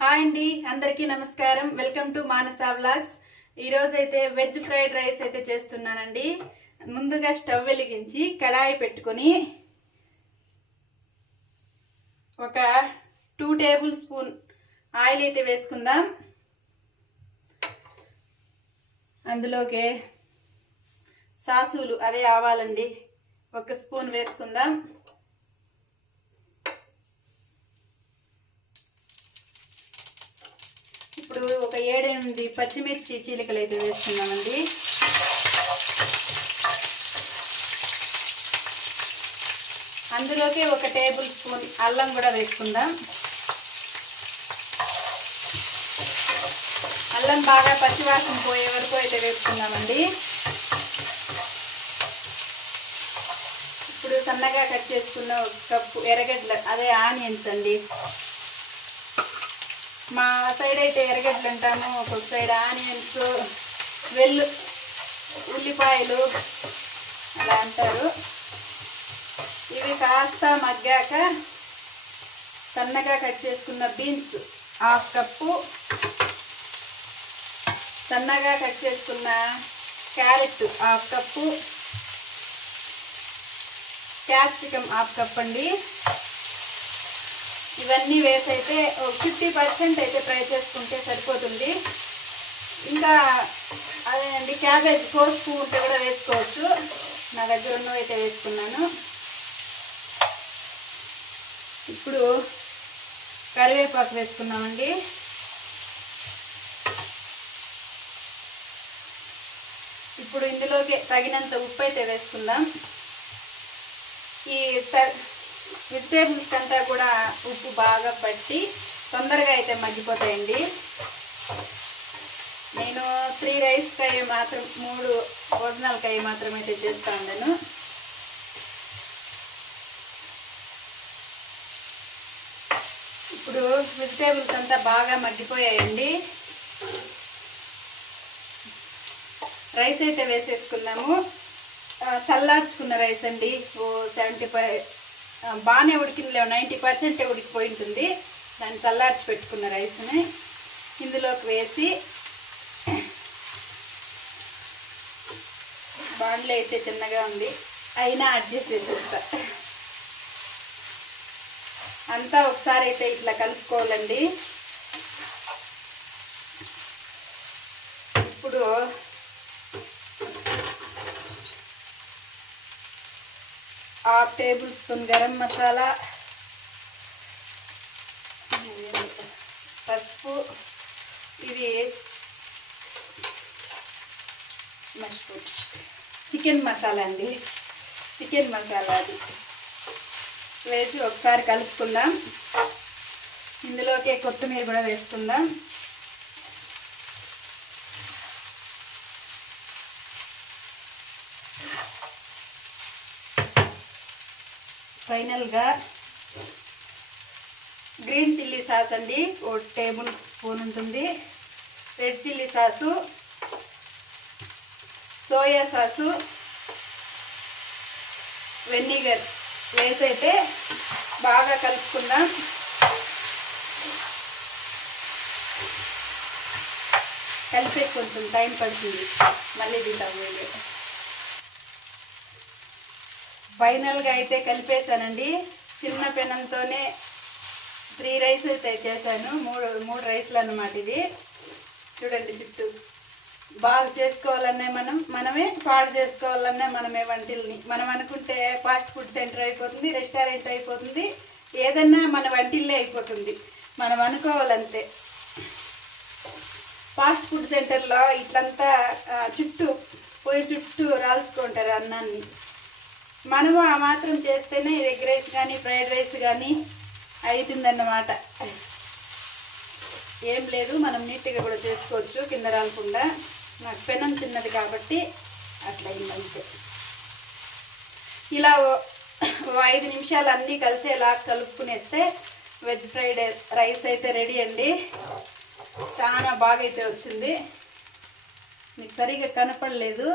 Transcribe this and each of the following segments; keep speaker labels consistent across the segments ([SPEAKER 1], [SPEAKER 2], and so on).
[SPEAKER 1] Hi అండి అందరికీ నమస్కారం. Welcome to Manasa vlogs. ఈరోజు అయితే వెజ్ ఫ్రైడ్ రైస్ అయితే చేస్తున్నానండి. ముందుగా స్టవ్ వెలిగించి కడాయి పెట్టుకొని ఒక టూ టేబుల్ స్పూన్ ఆయిల్ అయితే వేసుకుందాం. అందులోకి సాసులు అదే ఆవాలండి. ఒక స్పూన్ వేసుకుందాం. ఇప్పుడు ఒక ఏడెనిమిది పచ్చిమిర్చి చీలికలు అయితే వేస్తున్నామండి అందులోకి ఒక టేబుల్ స్పూన్ అల్లం కూడా వేసుకుందాం. అల్లం బాగా పచ్చివాసన పోయే వరకు అయితే వేసుకుందామండి. ఇప్పుడు సన్నగా కట్ చేసుకున్న ఒక కప్పు ఎర్రగడ్డలు అదే ఆనియన్స్ అండి. మా సైడ్ అయితే ఎరగడ్డలు అంటాము ఒక్కొక్క సైడ్ ఆనియన్స్ వెల్లు ఉల్లిపాయలు అలా అంటారు. ఇవి కాస్త మగ్గాక సన్నగా కట్ చేసుకున్న బీన్స్ హాఫ్ కప్పు. సన్నగా కట్ చేసుకున్న carrot half cup. Capsicum half cup అండి. ఇవన్నీ వేసి అయితే ఫిఫ్టీ పర్సెంట్ అయితే ఫ్రై చేసుకుంటే సరిపోతుంది. ఇంకా అదేనండి క్యాబేజ్ కోసుకు ఉంటే కూడా వేసుకోవచ్చు. నా దగ్గర ఉన్నవి అయితే వేసుకున్నాను. ఇప్పుడు కరివేపాకు వేసుకున్నామండి. ఇప్పుడు ఇందులోకి తగినంత ఉప్పు అయితే వేసుకుందాం. ఈ వెజిటేబుల్స్ అంతా కూడా ఉప్పు బాగా పట్టి తొందరగా అయితే మగ్గిపోతాయండి. నేను త్రీ రైస్ కాయ మాత్రం మూడు ఒరిజినల్ కాయ మాత్రం అయితే చేస్తా ఉండను ఇప్పుడు వెజిటేబుల్స్ అంతా బాగా మగ్గిపోయాయండి. రైస్ అయితే వేసేసుకున్నాము. చల్లార్చుకున్న రైస్ అండి. ఓ సెవెంటీ ఫైవ్ బాగానే ఉడికిందిలే నైంటీ పర్సెంట్ ఉడికిపోయి ఉంటుంది దాన్ని చల్లార్చి పెట్టుకున్న రైస్ని ఇందులోకి వేసి బాండ్లో అయితే చిన్నగా ఉంది. అయినా అడ్జస్ట్ చేసేస్తా. అంతా ఒకసారి అయితే ఇట్లా కలుపుకోవాలండి ఇప్పుడు half tablespoon garam masala పసుపు ఇది మష్రూమ్. చికెన్ మసాలా అండి. చికెన్ మసాలా అది. వేసి ఒకసారి కలుపుకుందాం. ఇందులోకి కొత్తిమీర కూడా వేసుకుందాం. ఫైనల్గా గ్రీన్ చిల్లీ సాస్ అండి. ఓ టేబుల్ స్పూన్ ఉంటుంది. Red chilli sauce soya sauce vinegar వేసైతే బాగా కలుపుకుందాం. కలిపే కొంచెం టైం పడుతుంది. మళ్ళీ తింటాం వేడి ఫైనల్గా అయితే కలిపేశానండి. చిన్న పెనంతోనే త్రీ రైస్ అయితే చేశాను మూడు మూడు రైస్లు అనమాట ఇవి. చూడండి చుట్టూ బాగా చేసుకోవాలన్నా మనం మనమే పాడు చేసుకోవాలన్నా మనమే వంటిల్ని. మనం అనుకుంటే ఫాస్ట్ ఫుడ్ సెంటర్ అయిపోతుంది రెస్టారెంట్ అయిపోతుంది. ఏదన్నా మన వంటిల్లే అయిపోతుంది. మనం అనుకోవాలంతే. ఫాస్ట్ ఫుడ్ సెంటర్లో ఇట్లంతా చుట్టూ పోయి చుట్టూ రాల్చుకుంటారు అన్నాన్ని. మనము ఆ మాత్రం చేస్తేనే ఎగ్ రైస్ కానీ ఫ్రైడ్ రైస్ కానీ అవుతుందన్నమాట ఏం లేదు మనం నీట్గా కూడా చేసుకోవచ్చు కింద రాలకుండా. నాకు పెనం తిన్నది కాబట్టి అట్లా ఇలా ఓ ఐదు నిమిషాలు అన్నీ కలిసేలా కలుపుకునేస్తే వెజ్ ఫ్రైడ్ రైస్ అయితే రెడీ అండి. చాలా బాగా అయితే వచ్చింది. మీకు సరిగా కనపడలేదు.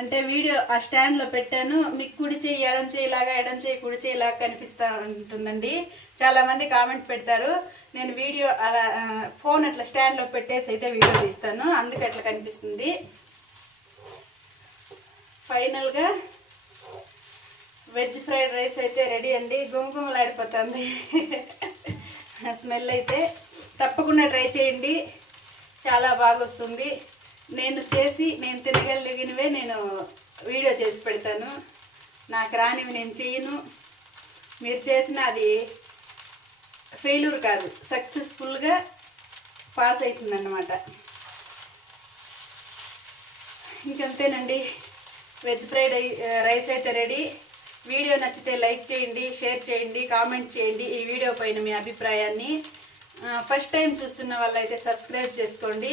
[SPEAKER 1] అంటే వీడియో ఆ స్టాండ్లో పెట్టాను. మీకు కుడి చేయి ఎడం చేయిలాగా ఎడం చేయి కుడి చేయిలాగా కనిపిస్తూ ఉంటుందండి. చాలామంది కామెంట్ పెడతారు. నేను వీడియో అలా ఫోన్ అట్లా స్టాండ్లో పెట్టేసి అయితే వీడియో తీస్తాను. అందుకే అట్లా కనిపిస్తుంది. ఫైనల్గా వెజ్ ఫ్రైడ్ రైస్ అయితే రెడీ అండి. గుమగుమలాడిపోతుంది. స్మెల్ అయితే తప్పకుండా ట్రై చేయండి. చాలా బాగా వస్తుంది నేను చేసి నేను తినగలిగినవే నేను వీడియో చేసి పెడతాను. నాకు రానివి నేను చేయను. మీరు చేసిన అది ఫెయిల్యూర్ కాదు సక్సెస్ఫుల్గా పాస్ అవుతుందన్నమాట ఇంకంతేనండి. వెజ్ ఫ్రైడ్ రైస్ అయితే రెడీ వీడియో నచ్చితే లైక్ చేయండి షేర్ చేయండి కామెంట్ చేయండి ఈ వీడియో పైన మీ అభిప్రాయాన్ని. ఫస్ట్ టైం చూస్తున్న వాళ్ళైతే సబ్స్క్రైబ్ చేసుకోండి.